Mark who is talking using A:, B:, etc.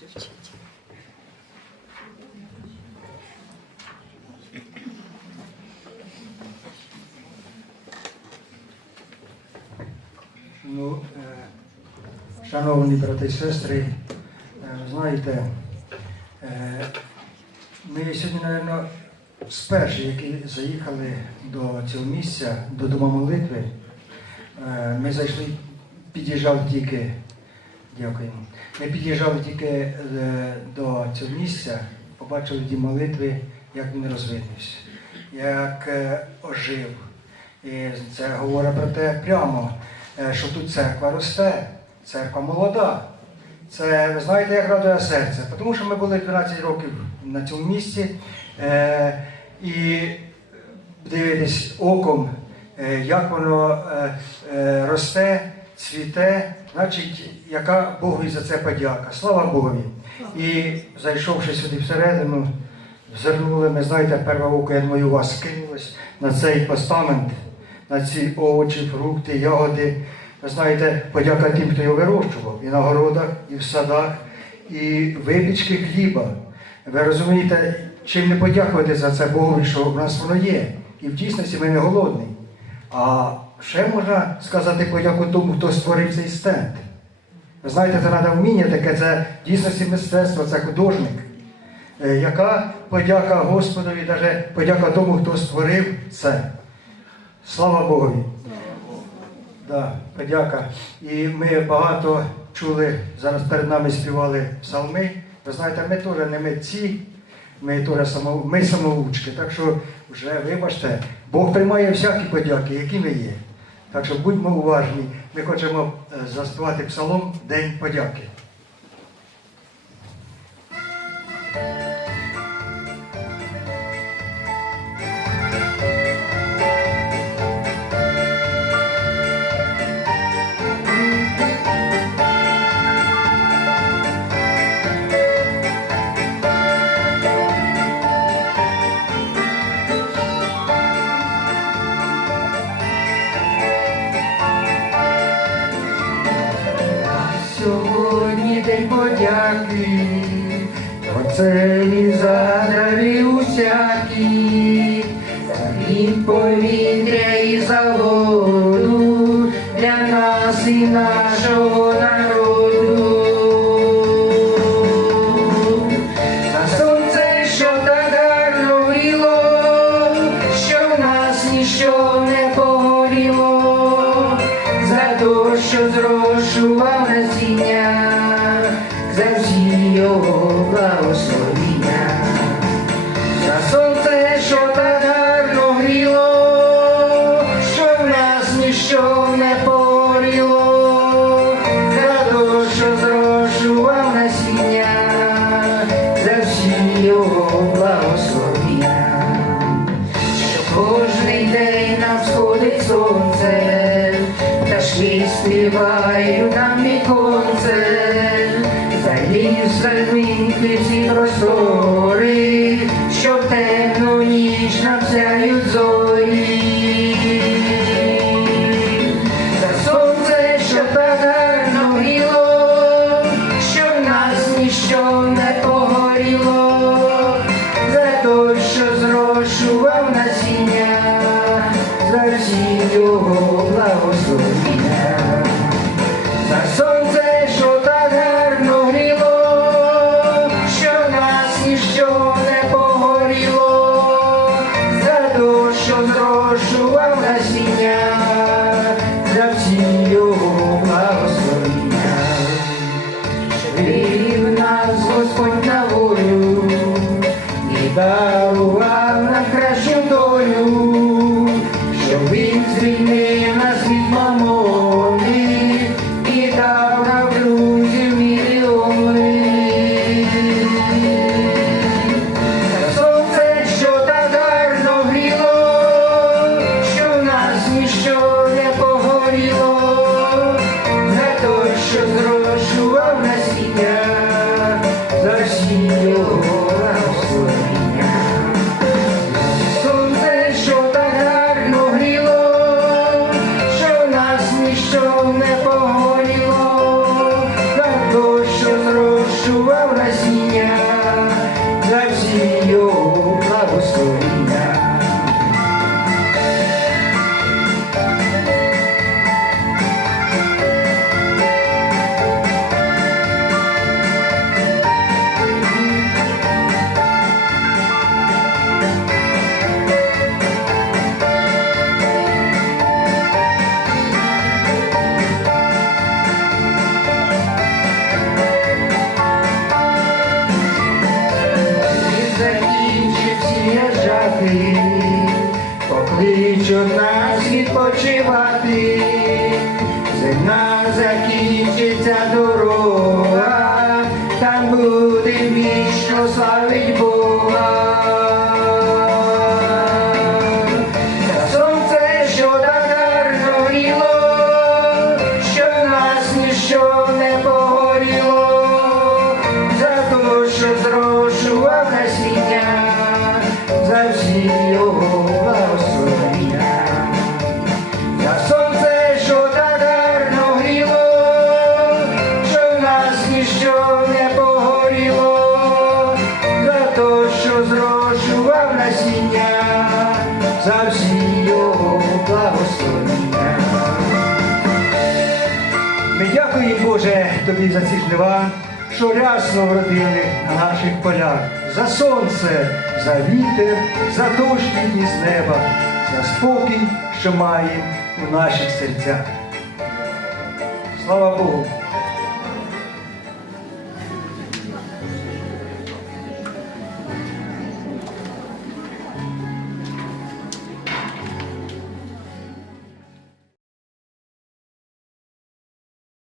A: більше вчить.
B: Ну, е, шановні брати і сестри, е, знаєте, е, ми сьогодні, мабуть, з перших, які заїхали до цього місця, до Дома молитви, ми зайшли, під'їжджали тільки, дякуємо, ми під'їжджали тільки е, до цього місця, побачили дім молитви, як він розвинувся, як е, ожив. І це говорить про те прямо, е, що тут церква росте, церква молода. Це, ви знаєте, як радує серце. Тому що ми були 12 років на цьому місці і дивитись оком, як воно росте, цвіте, значить, яка Богові за це подяка. Слава Богові. І зайшовши сюди всередину, звернули, ми знаєте, перше око, я думаю, у вас скинулось на цей постамент, на ці овочі, фрукти, ягоди. Ви знаєте, подяка тим, хто його вирощував, і на городах, і в садах, і випічки хліба. Ви розумієте, чим не подякувати за це Богові, що в нас воно є. І в дійсності ми не голодний. А ще можна сказати подяку тому, хто створив цей стенд. Ви знаєте, це треба вміння таке, це в дійсності мистецтво, це художник. Е, Яка подяка Господові, навіть подяка тому, хто створив це. Слава Богові! Да, подяка. І ми багато чули, зараз перед нами співали псалми. Ви знаєте, ми теж не митці, ми теж само, ми самоучки. Так що вже вибачте, Бог приймає всякі подяки, які ми є. Так що будьмо уважні. Ми хочемо е, заспівати псалом День подяки. Подяки, оцелі задраві усякі, від повітря і за для нас і нашого народу. За сонце, що так гарно що в нас ніщо не погоріло, за то, що зрошував насіння, всі його благословіння. За сонце, що так гарно гріло, що в нас ніщо не погоріло, за то, що зрошував насіння, всі його благословіння. Що кожний день нам сходить сонце, пташки співають нам заліз задмінки всі простори, і нас відпочивати. Земна закінчиться дорога, там буде вічно славить Бога. За сонце, що так гарно гріло, що нас ніщо не погоріло, за то, що зрошував насіння, за всі за всі його благословення. Ми дякуємо, Боже, тобі за ці жнива, що рясно вродили на наших полях, за сонце, за вітер, за дощ від з неба, за спокій, що маємо у наших серцях. Слава Богу!